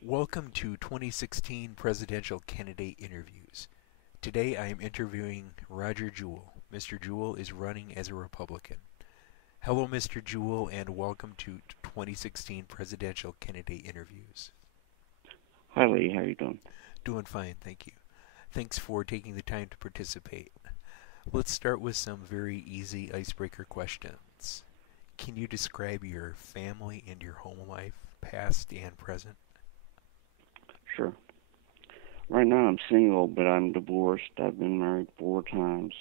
Welcome to 2016 Presidential Candidate Interviews. Today I am interviewing Roger Jewell. Mr. Jewell is running as a Republican. Hello, Mr. Jewell, and welcome to 2016 Presidential Candidate Interviews. Hi Lee, how you doing? Doing fine, thank you. Thanks for taking the time to participate. Let's start with some very easy icebreaker questions. Can you describe your family and your home life, past and present? Sure. Right now I'm single, but I'm divorced. I've been married 4 times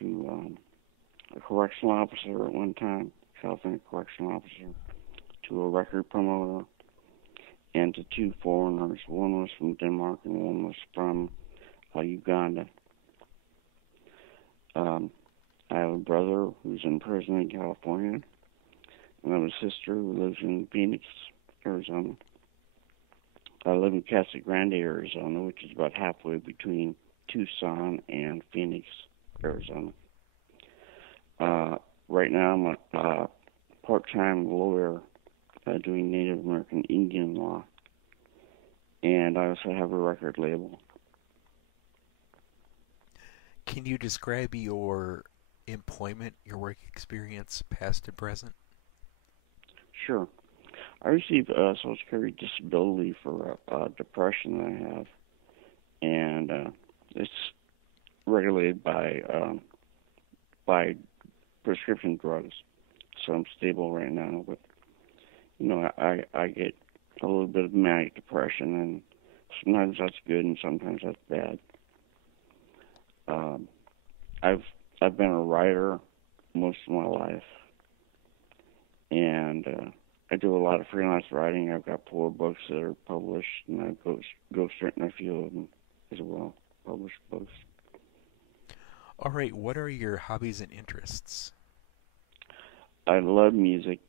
to a correctional officer at one time, California correctional officer, to a record promoter, and to 2 foreigners. One was from Denmark and one was from Uganda. I have a brother who's in prison in California, and I have a sister who lives in Phoenix, Arizona. I live in Casa Grande, Arizona, which is about halfway between Tucson and Phoenix, Arizona. Right now, I'm a part-time lawyer doing Native American Indian law, and I also have a record label. Can you describe your employment, your work experience, past and present? Sure. I receive Social Security disability for depression that I have, and it's regulated by prescription drugs. So I'm stable right now, but I get a little bit of manic depression, and sometimes that's good and sometimes that's bad. Um, I've been a writer most of my life, and I do a lot of freelance writing. I've got 4 books that are published, and I ghostwritten a few of them as well, published books. All right, what are your hobbies and interests? I love music.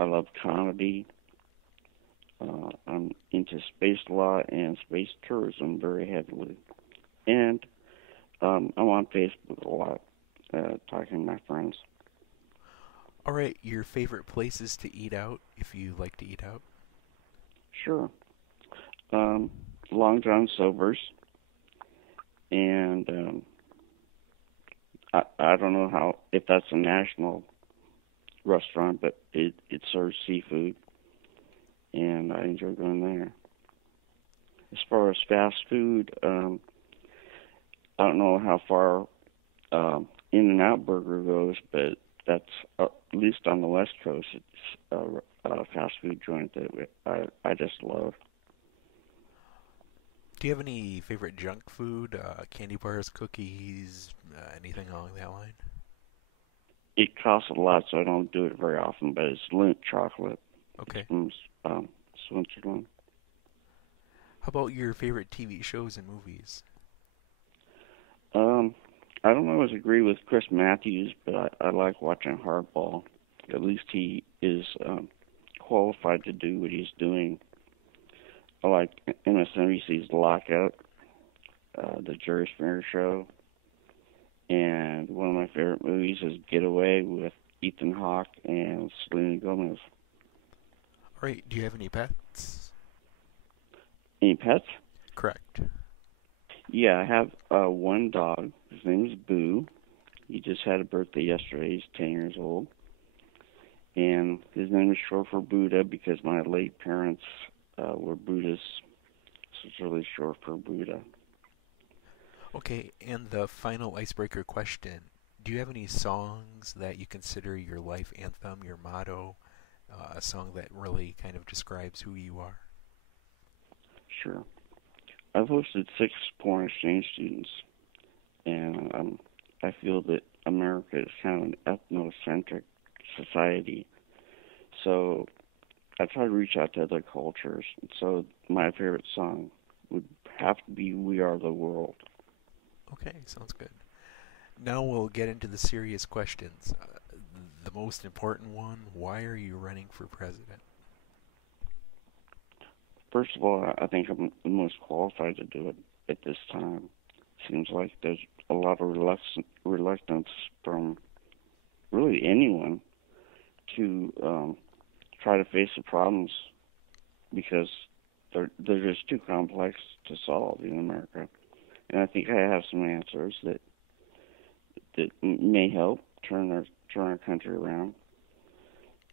I love comedy. I'm into space law and space tourism very heavily. And I'm on Facebook a lot, talking to my friends. All right, your favorite places to eat out, if you like to eat out? Sure. Um, Long John Silver's, and I don't know if that's a national restaurant, but it serves seafood, and I enjoy going there. As far as fast food, I don't know how far In-N-Out Burger goes, but that's at least on the West Coast. It's a fast food joint that I just love. Do you have any favorite junk food, candy bars, cookies, anything along that line? It costs a lot, so I don't do it very often. But it's Lindt chocolate. It's Okay. from Switzerland. How about your favorite TV shows and movies? Um, I don't always agree with Chris Matthews, but I like watching Hardball. At least he is qualified to do what he's doing. I like MSNBC's Lockout, the Jerry Springer Show, and one of my favorite movies is Getaway with Ethan Hawke and Selena Gomez. All right, do you have any pets? Any pets? Correct. Yeah, I have one dog. His name is Boo. He just had a birthday yesterday. He's 10 years old. And his name is short for Buddha because my late parents were Buddhists. So it's really short for Buddha. Okay, and the final icebreaker question. Do you have any songs that you consider your life anthem, your motto, a song that really kind of describes who you are? Sure. I've hosted 6 foreign exchange students, and I feel that America is kind of an ethnocentric society. So I try to reach out to other cultures. So my favorite song would have to be "We Are the World." Okay, sounds good. Now we'll get into the serious questions. The most important one, why are you running for president? First of all, I think I'm the most qualified to do it at this time. Seems like there's a lot of reluctance from really anyone to try to face the problems because they're just too complex to solve in America. And I think I have some answers that may help turn our country around.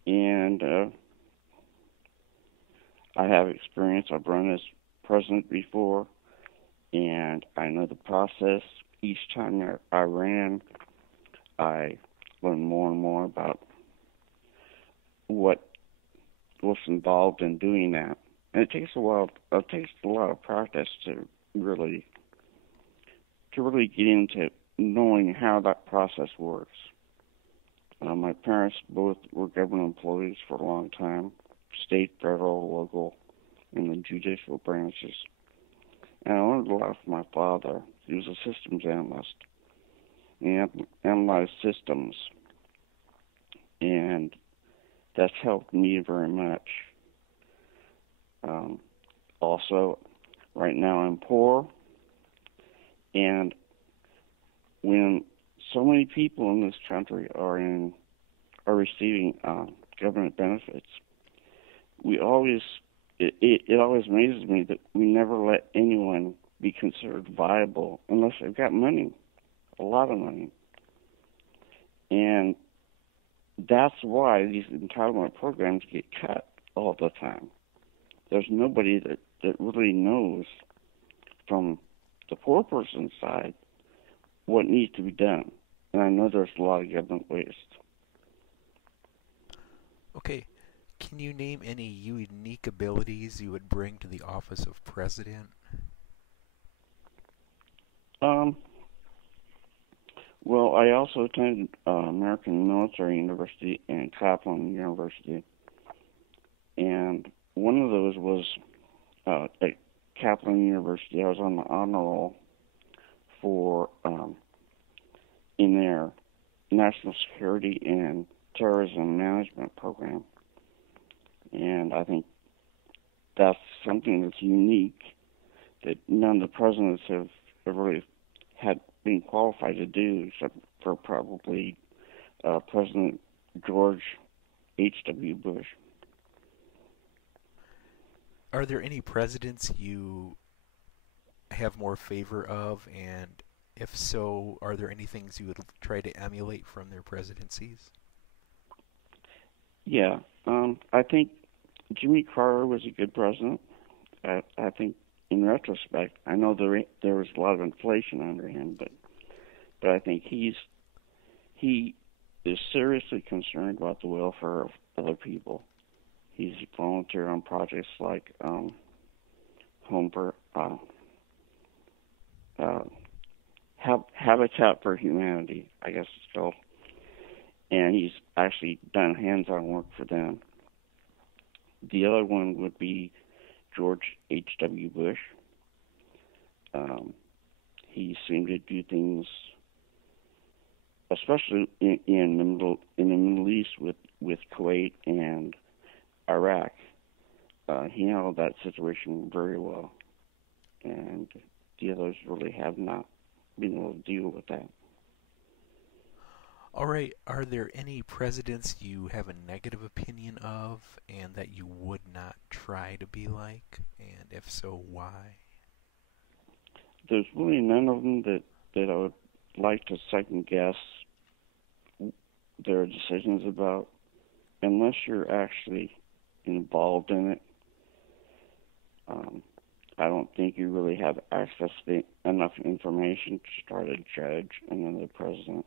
And I have experience. I've run as president before, and I know the process. Each time I ran, I learned more and more about what's involved in doing that. And it takes a while. It takes a lot of practice to really get into knowing how that process works. My parents both were government employees for a long time, state, federal, local, in the judicial branches. And I learned a lot from my father. He was a systems analyst. He analyzed systems, and that's helped me very much. Also, right now I'm poor, and when so many people in this country are receiving government benefits, it always amazes me that we never let anyone be considered viable unless they've got money, a lot of money. And that's why these entitlement programs get cut all the time. There's nobody that really knows from the poor person's side what needs to be done. And I know there's a lot of government waste. Okay. Can you name any unique abilities you would bring to the office of president? Well, I also attended American Military University and Kaplan University. And one of those was at Kaplan University. I was on the honor roll for in their National Security and Terrorism Management program. And I think that's something that's unique that none of the presidents have really had been qualified to do, except for probably President George H.W. Bush. Are there any presidents you have more favor of, and if so, are there any things you would try to emulate from their presidencies? Yeah, I think Jimmy Carter was a good president. I think, in retrospect, I know there was a lot of inflation under him, but I think he is seriously concerned about the welfare of other people. He's volunteered on projects like Habitat for Humanity, I guess it's called, and he's actually done hands-on work for them. The other one would be George H.W. Bush. He seemed to do things, especially in the Middle East with Kuwait and Iraq. He handled that situation very well, and the others really have not been able to deal with that. All right, are there any presidents you have a negative opinion of and that you would not try to be like? And if so, why? There's really none of them that I would like to second guess their decisions about, unless you're actually involved in it. I don't think you really have access to enough information to try to judge another president.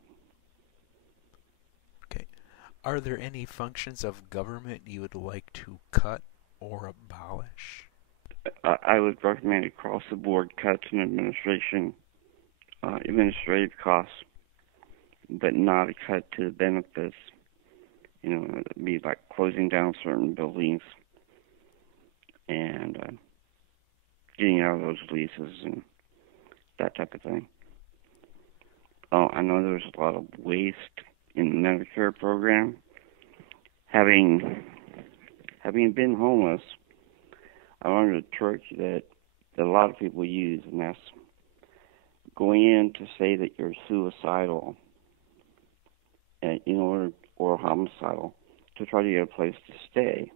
Okay. Are there any functions of government you would like to cut or abolish? I would recommend across-the-board cuts in administrative costs, but not a cut to the benefits. It'd be like closing down certain buildings and getting out of those leases and that type of thing. Oh, I know there's a lot of waste in the Medicare program. Having been homeless, I learned a trick that a lot of people use, and that's going in to say that you're suicidal or homicidal to try to get a place to stay.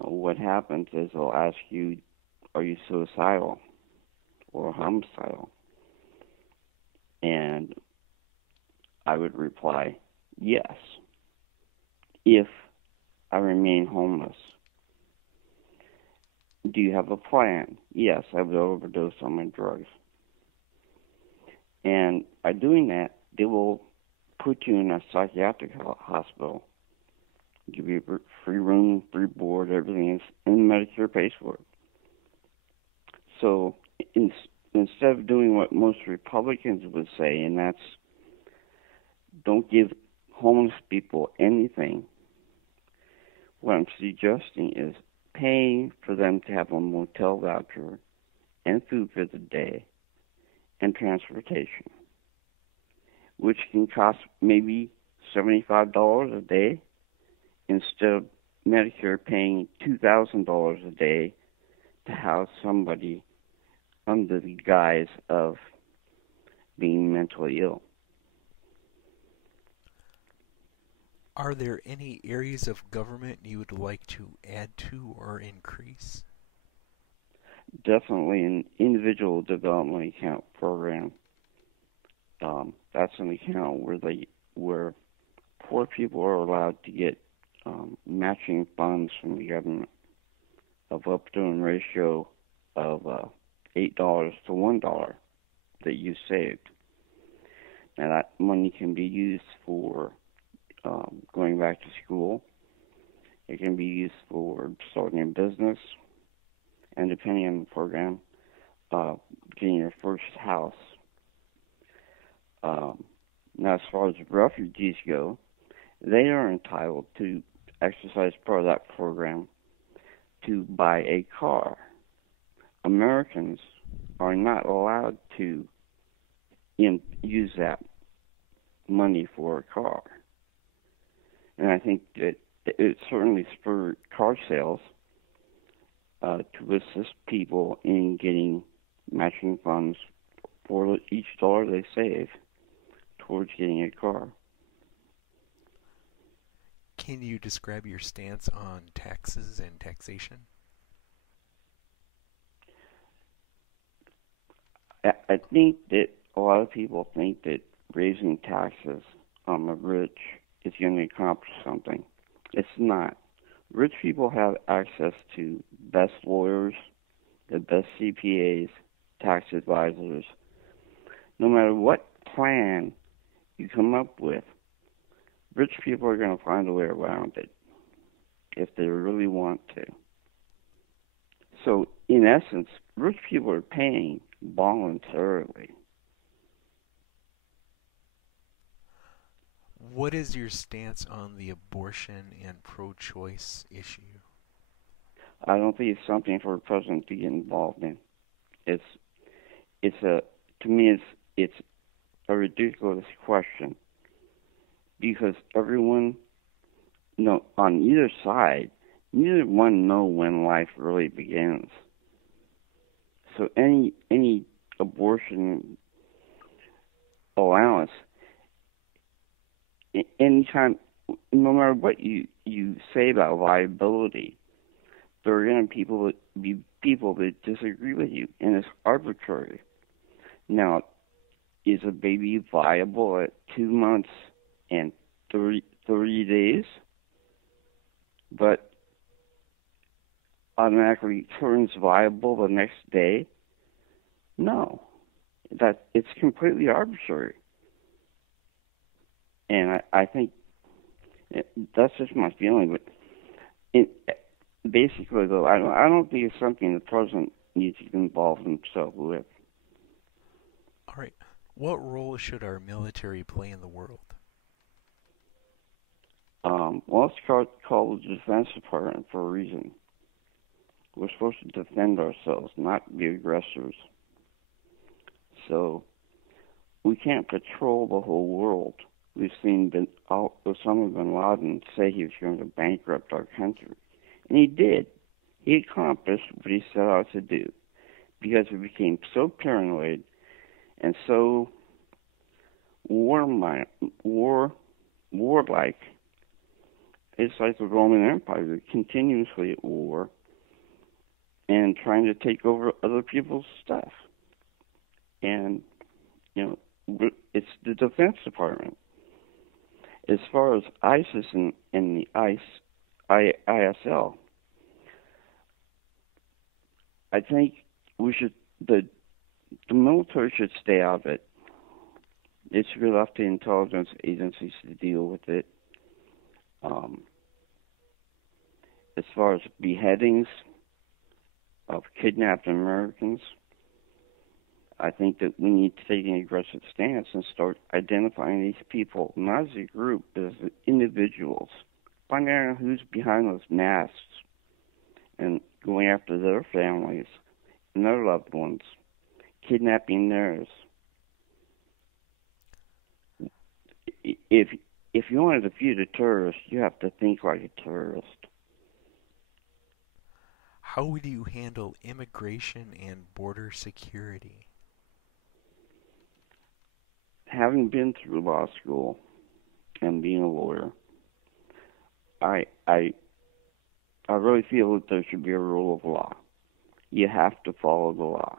what happens is they'll ask you, are you suicidal or homicidal? And I would reply, yes, if I remain homeless. Do you have a plan? Yes, I would overdose on my drugs. And by doing that, they will put you in a psychiatric hospital, give you free room, free board, everything is, and Medicare pays for it. So instead of doing what most Republicans would say, and that's don't give homeless people anything, what I'm suggesting is paying for them to have a motel voucher and food for the day and transportation, which can cost maybe $75 a day instead of Medicare paying $2,000 a day to house somebody under the guise of being mentally ill. Are there any areas of government you would like to add to or increase? Definitely an individual development account program. That's an account where poor people are allowed to get matching funds from the government of up to a ratio of $8 to $1 that you saved. Now that money can be used for going back to school. It can be used for starting a business, and depending on the program, getting your first house. Now, as far as refugees go, they are entitled to exercise part of that program to buy a car. Americans are not allowed to use that money for a car. And I think that it certainly spurred car sales to assist people in getting matching funds for each dollar they save towards getting a car. Can you describe your stance on taxes and taxation? I think that a lot of people think that raising taxes on the rich is going to accomplish something. It's not. Rich people have access to best lawyers, the best CPAs, tax advisors. No matter what plan you come up with, rich people are going to find a way around it if they really want to. So, in essence, rich people are paying voluntarily. What is your stance on the abortion and pro-choice issue? I don't think it's something for a president to get involved in. To me, it's a ridiculous question because everyone, on either side, neither one know when life really begins. So any abortion allowance, anytime, no matter what you say about viability, there are going to be people that disagree with you, and it's arbitrary. Now, is a baby viable at 2 months and 30 days, but automatically turns viable the next day? No, that it's completely arbitrary. And I think that's just my feeling. But basically, though, I don't think it's something the president needs to involve himself with. All right. What role should our military play in the world? Well, it's called the Defense Department for a reason. We're supposed to defend ourselves, not be aggressors. So we can't patrol the whole world. We've seen Osama bin Laden say he was going to bankrupt our country. And he did. He accomplished what he set out to do because we became so paranoid and so warlike It's like the Roman Empire. They're continuously at war and trying to take over other people's stuff. And, it's the Defense Department. As far as ISIS and the ISL, I think the military should stay out of it. It should be left to intelligence agencies to deal with it. As far as beheadings of kidnapped Americans, I think that we need to take an aggressive stance and start identifying these people, not as a group, but as individuals. Finding out who's behind those masks and going after their families and their loved ones, kidnapping theirs. If you want to defeat a terrorist, you have to think like a terrorist. How would you handle immigration and border security? Having been through law school and being a lawyer, I really feel that there should be a rule of law. You have to follow the law.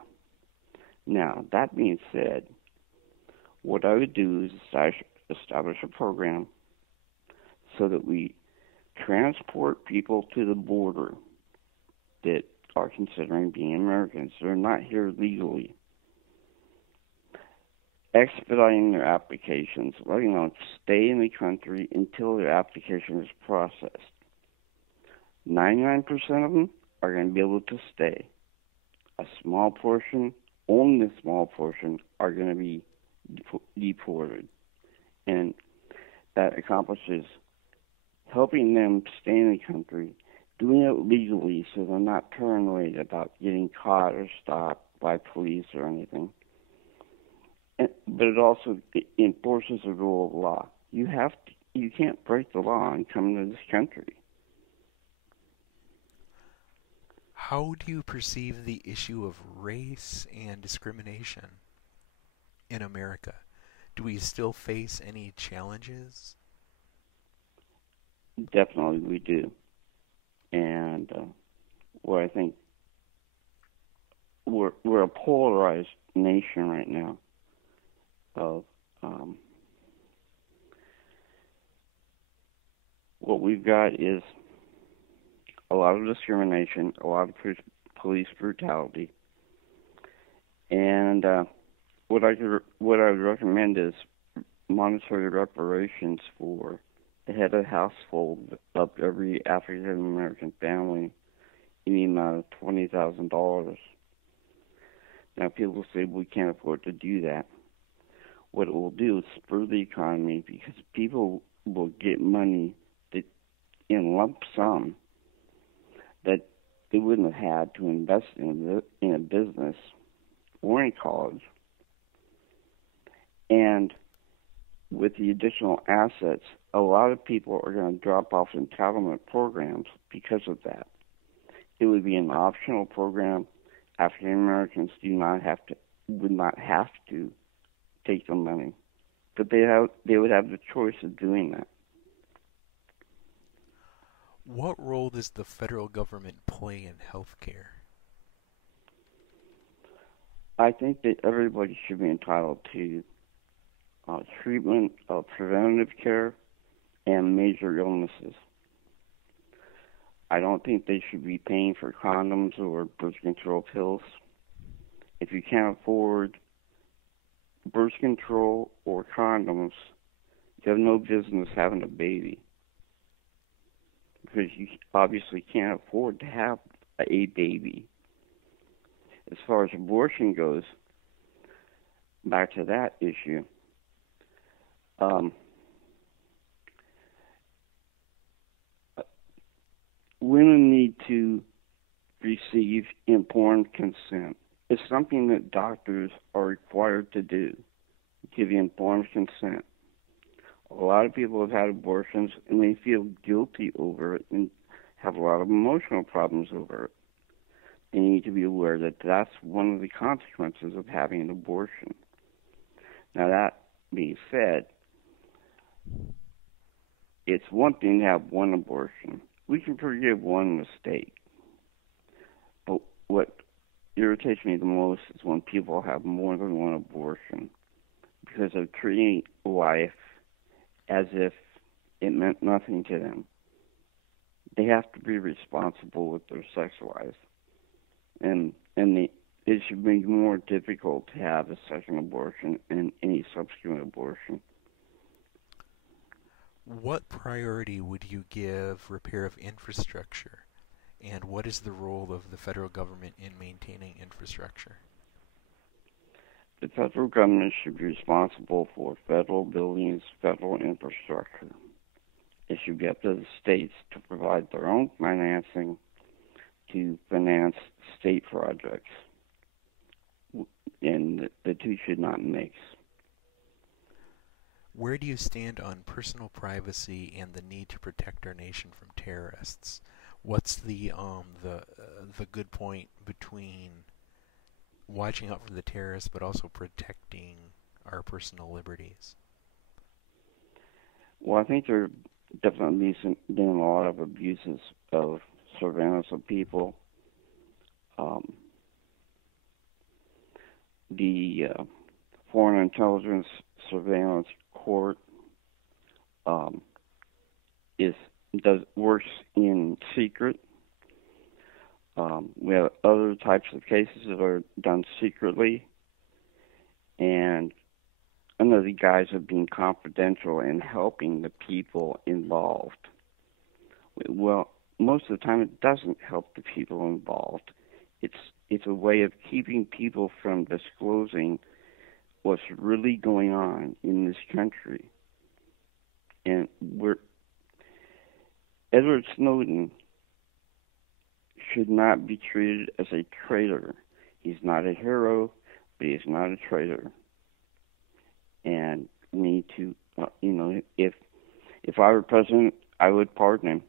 Now, that being said, what I would do is establish a program so that we transport people to the border that are considering being Americans. They're not here legally. Expediting their applications, letting them stay in the country until their application is processed. 99% of them are going to be able to stay. A small portion, only a small portion, are going to be deported. And that accomplishes helping them stay in the country, doing it legally so they're not paranoid about getting caught or stopped by police or anything. But it also enforces the rule of law. You can't break the law and come to this country. How do you perceive the issue of race and discrimination in America? Do we still face any challenges? Definitely we do. And what I think we're a polarized nation right now. Of what we've got is a lot of discrimination, a lot of police brutality, and what I would recommend is monetary reparations for the head of the household of every African American family in the amount of $20,000. Now, people say we can't afford to do that. What it will do is spur the economy because people will get money that, in lump sum that they wouldn't have had to invest in a business or in college. And with the additional assets, a lot of people are going to drop off entitlement programs because of that. It would be an optional program. African Americans would not have to take the money, but they would have the choice of doing that. What role does the federal government play in healthcare? I think that everybody should be entitled to treatment of preventative care and major illnesses. I don't think they should be paying for condoms or birth control pills. If you can't afford birth control or condoms, you have no business having a baby, because you obviously can't afford to have a baby. As far as abortion goes, back to that issue, women need to receive informed consent. It's something that doctors are required to do, give informed consent. A lot of people have had abortions and they feel guilty over it and have a lot of emotional problems over it. They need to be aware that that's one of the consequences of having an abortion. Now, that being said, it's one thing to have one abortion. We can forgive one mistake. But what irritates me the most is when people have more than one abortion because they're treating life as if it meant nothing to them. They have to be responsible with their sex lives. It should be more difficult to have a second abortion and any subsequent abortion. What priority would you give repair of infrastructure, and what is the role of the federal government in maintaining infrastructure? The federal government should be responsible for federal buildings, federal infrastructure. It should be up to the states to provide their own financing to finance state projects. And the two should not mix. Where do you stand on personal privacy and the need to protect our nation from terrorists? What's the good point between watching out for the terrorists but also protecting our personal liberties? Well, I think there definitely been a lot of abuses of surveillance of people. The Foreign Intelligence Surveillance Court works in secret. We have other types of cases that are done secretly, and under the guise of being confidential and helping the people involved. Well, most of the time it doesn't help the people involved. It's a way of keeping people from disclosing what's really going on in this country. And Edward Snowden should not be treated as a traitor. He's not a hero, but he's not a traitor. And we need to, if I were president, I would pardon him.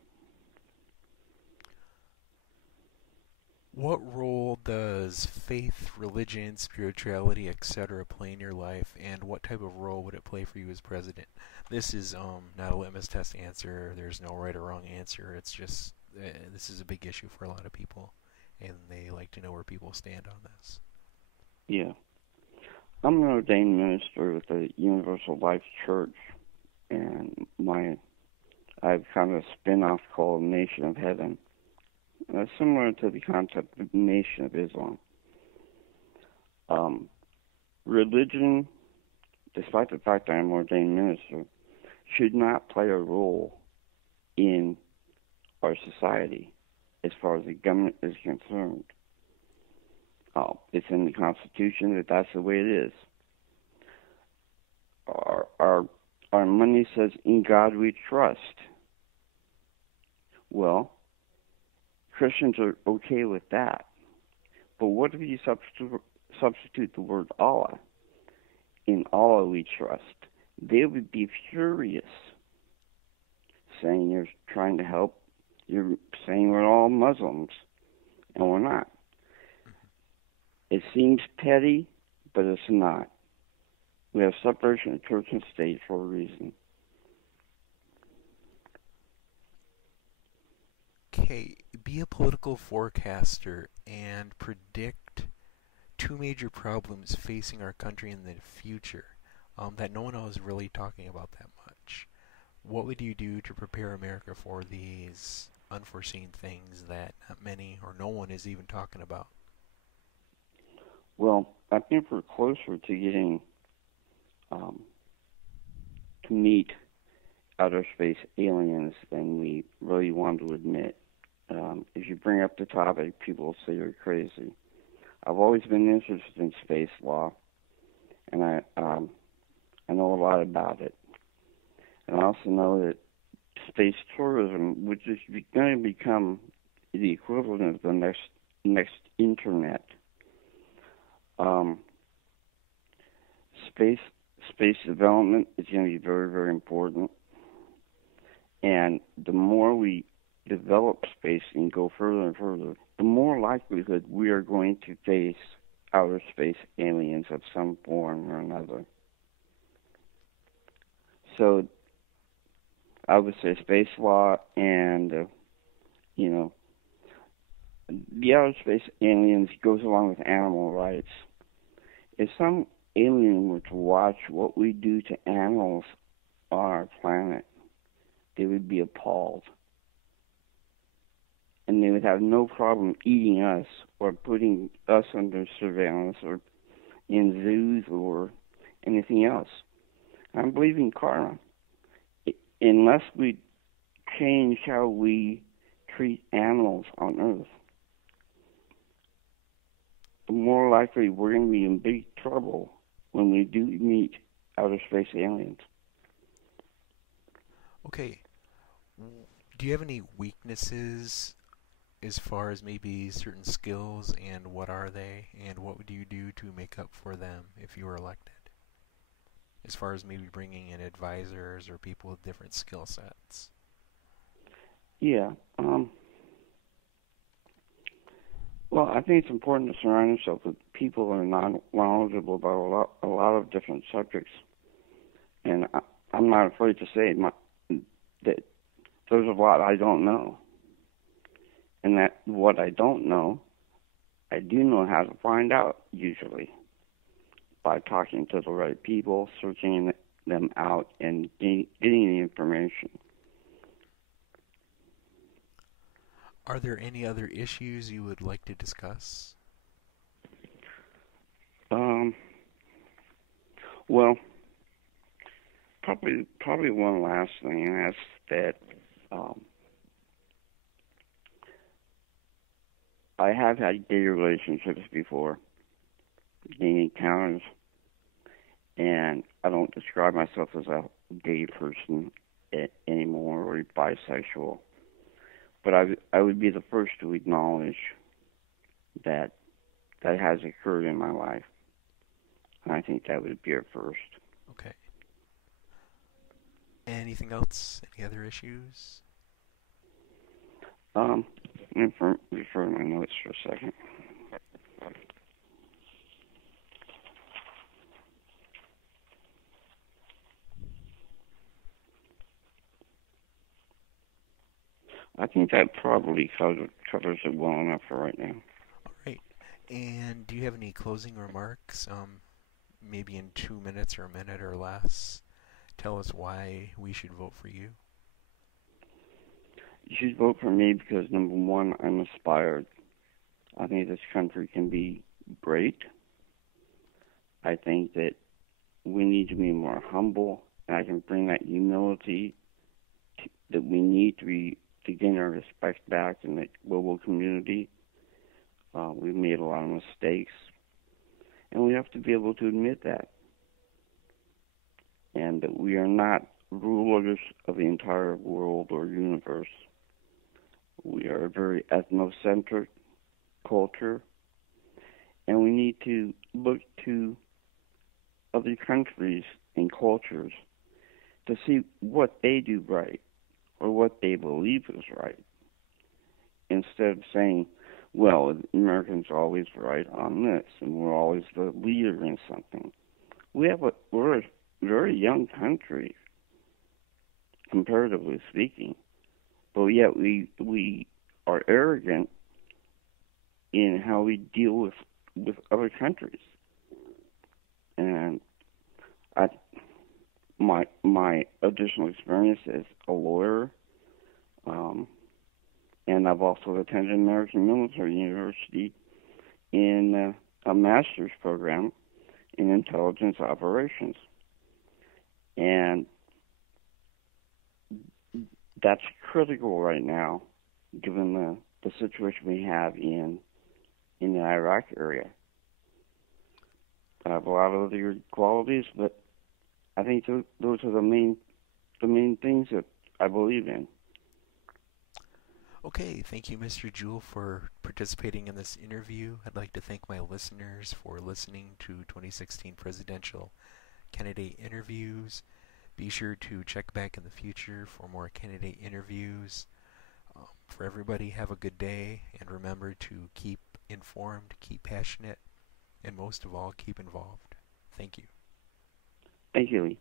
What role does faith, religion, spirituality, etc. play in your life, and what type of role would it play for you as president? This is not a litmus test answer. There's no right or wrong answer. It's just this is a big issue for a lot of people, and they like to know where people stand on this. Yeah. I'm an ordained minister with the Universal Life Church, and I've kind of a spin-off called Nation of Heaven. Similar to the concept of Nation of Islam. Religion, despite the fact that I'm an ordained minister, should not play a role in our society as far as the government is concerned. It's in the Constitution that that's the way it is. Our money says, "In God we trust." Well, Christians are okay with that. But what if you substitute the word Allah? In Allah we trust. They would be furious, saying you're trying to help. You're saying we're all Muslims, and we're not. It seems petty, but it's not. We have separation of church and state for a reason. Okay, be a political forecaster and predict two major problems facing our country in the future that no one else is really talking about that much. What would you do to prepare America for these unforeseen things that not many or no one is even talking about? Well, I think we're closer to getting to meet outer space aliens than we really want to admit. If you bring up the topic, people will say you're crazy. I've always been interested in space law, and I know a lot about it. And I also know that space tourism, which is going to become the equivalent of the next internet. Space development is going to be very, very important. And the more we develop space and go further and further, the more likelihood we are going to face outer space aliens of some form or another. So I would say space law and, you know, the outer space aliens goes along with animal rights. If some alien were to watch what we do to animals on our planet, they would be appalled. And they would have no problem eating us or putting us under surveillance or in zoos or anything else. I believe in karma. Unless we change how we treat animals on Earth, the more likely we're going to be in big trouble when we do meet outer space aliens. Okay, do you have any weaknesses as far as maybe certain skills, and what are they, and what would you do to make up for them if you were elected? As far as maybe bringing in advisors or people with different skill sets. Yeah. Well, I think it's important to surround yourself with people who are knowledgeable about a lot of different subjects. And I'm not afraid to say that there's a lot I don't know. And that what I don't know, I do know how to find out, usually, by talking to the right people, searching them out, and getting the information. Are there any other issues you would like to discuss? Well, probably one last thing, and that's that I have had gay relationships before, gay encounters, and I don't describe myself as a gay person anymore or bisexual. But I would be the first to acknowledge that that has occurred in my life. And I think that would be a first. Okay. Anything else? Any other issues? Let me refer to my notes for a second. I think that probably covers it well enough for right now. All right. And do you have any closing remarks? Maybe in 2 minutes or a minute or less. Tell us why we should vote for you. You should vote for me because, number one, I'm inspired. I think this country can be great. I think that we need to be more humble, and I can bring that humility that we need to gain our respect back in the global community. We've made a lot of mistakes, and we have to be able to admit that. And that we are not rulers of the entire world or universe. We are a very ethnocentric culture, and we need to look to other countries and cultures to see what they do right or what they believe is right, instead of saying, well, Americans are always right on this, and we're always the leader in something. We're a very young country, comparatively speaking, but yet we are arrogant in how we deal with other countries. And my additional experience as a lawyer, and I've also attended American Military University in a master's program in intelligence operations. And that's critical right now, given the situation we have in the Iraq area. I have a lot of other qualities, but I think those are the main things that I believe in. Okay, thank you, Mr. Jewell, for participating in this interview. I'd like to thank my listeners for listening to 2016 presidential candidate interviews. Be sure to check back in the future for more candidate interviews. For everybody, have a good day, and remember to keep informed, keep passionate, and most of all, keep involved. Thank you. Thank you, Lee.